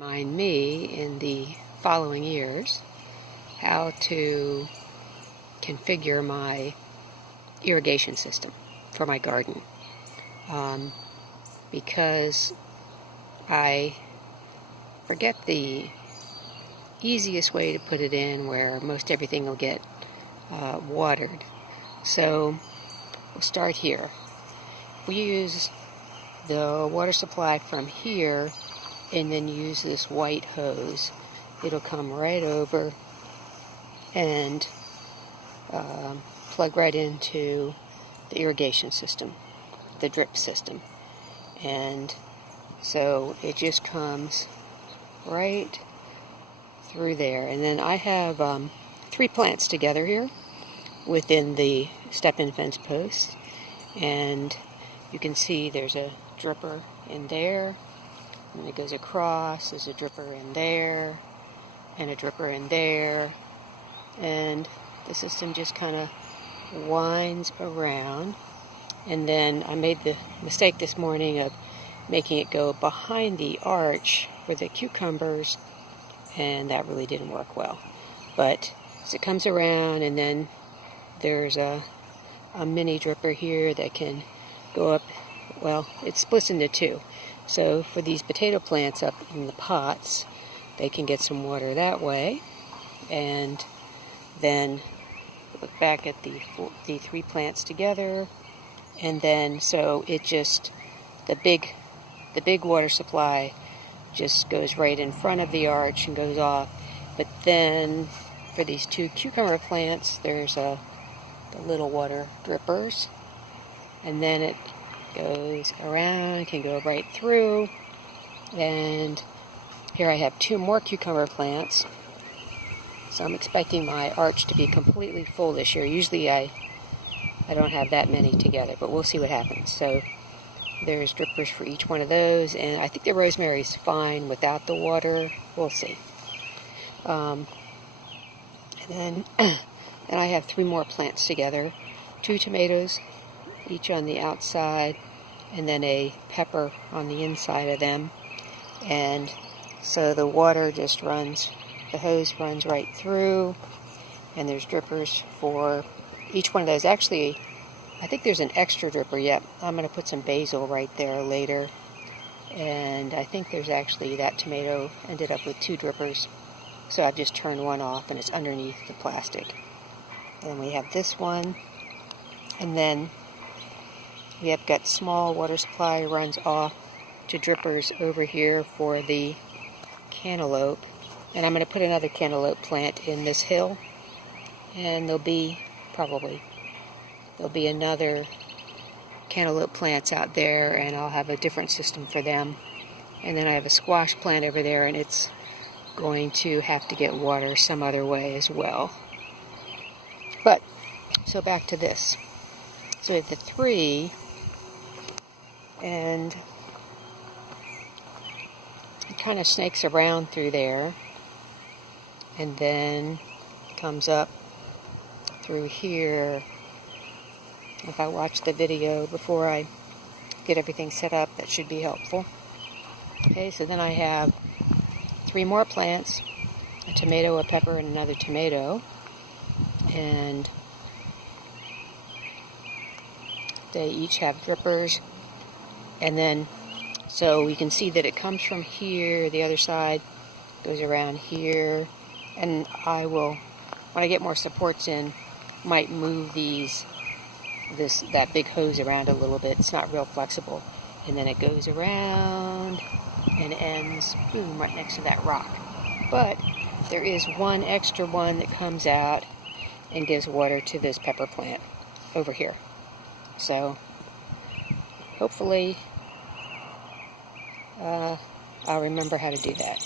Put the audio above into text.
Remind me in the following years how to configure my irrigation system for my garden, because I forget the easiest way to put it in where most everything will get watered. So we'll start here. If we use the water supply from here and then use this white hose, it'll come right over and plug right into the irrigation system, the drip system. And so it just comes right through there. And then I have 3 plants together here within the step-in fence post, and you can see there's a dripper in there, and it goes across. There's a dripper in there and a dripper in there, and the system just kind of winds around. And then I made the mistake this morning of making it go behind the arch for the cucumbers, and that really didn't work well. But as it comes around, and then there's a mini dripper here that can go up, well, it splits into 2. So for these potato plants up in the pots, they can get some water that way. And then look back at the 3 plants together, and then so it just, the big water supply just goes right in front of the arch and goes off. But then for these 2 cucumber plants, there's the little water drippers, and then it goes around, can go right through. And here I have 2 more cucumber plants, so I'm expecting my arch to be completely full this year. Usually I don't have that many together, but we'll see what happens. So there's drippers for each one of those, and I think the rosemary's fine without the water. We'll see. And then I have 3 more plants together, 2 tomatoes each on the outside, and then a pepper on the inside of them. And so the water just runs, the hose runs right through, and there's drippers for each one of those. Actually, I think there's an extra dripper yet. I'm going to put some basil right there later. And I think there's actually, that tomato ended up with 2 drippers. So I've just turned one off, and it's underneath the plastic. And we have this one. And then we have got small water supply runs off to drippers over here for the cantaloupe. And I'm going to put another cantaloupe plant in this hill. And there'll be another cantaloupe plants out there, and I'll have a different system for them. And then I have a squash plant over there, and it's going to have to get water some other way as well. But, so back to this. So we have the 3, and it kind of snakes around through there, and then comes up through here. If I watch the video before I get everything set up, that should be helpful. Okay, so then I have 3 more plants, a tomato, a pepper, and another tomato. And they each have drippers. And then, so we can see that it comes from here, the other side goes around here. And I will, when I get more supports in, might move that big hose around a little bit. It's not real flexible. And then it goes around and ends, boom, right next to that rock. But there is one extra one that comes out and gives water to this pepper plant over here. So hopefully I'll remember how to do that.